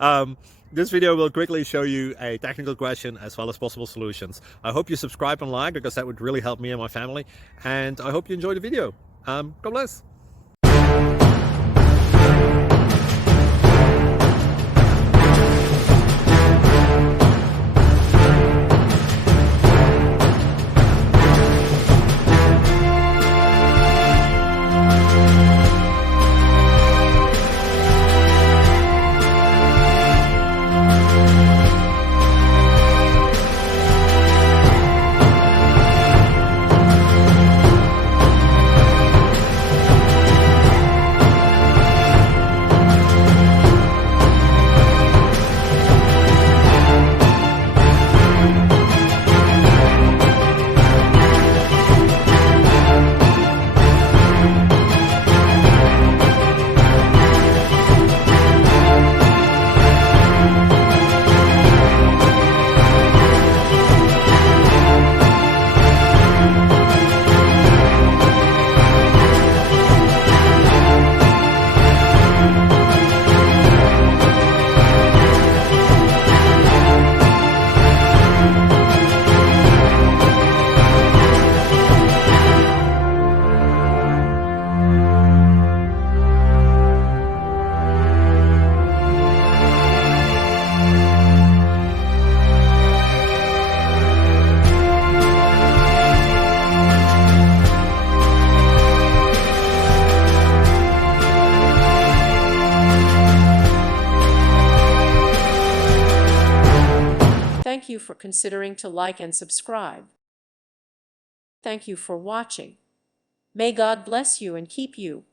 um, this video will quickly show you a technical question as well as possible solutions. I hope you subscribe and like because that would really help me and my family. And I hope you enjoy the video. God bless. Thank you for considering to like and subscribe. Thank you for watching. May God bless you and keep you.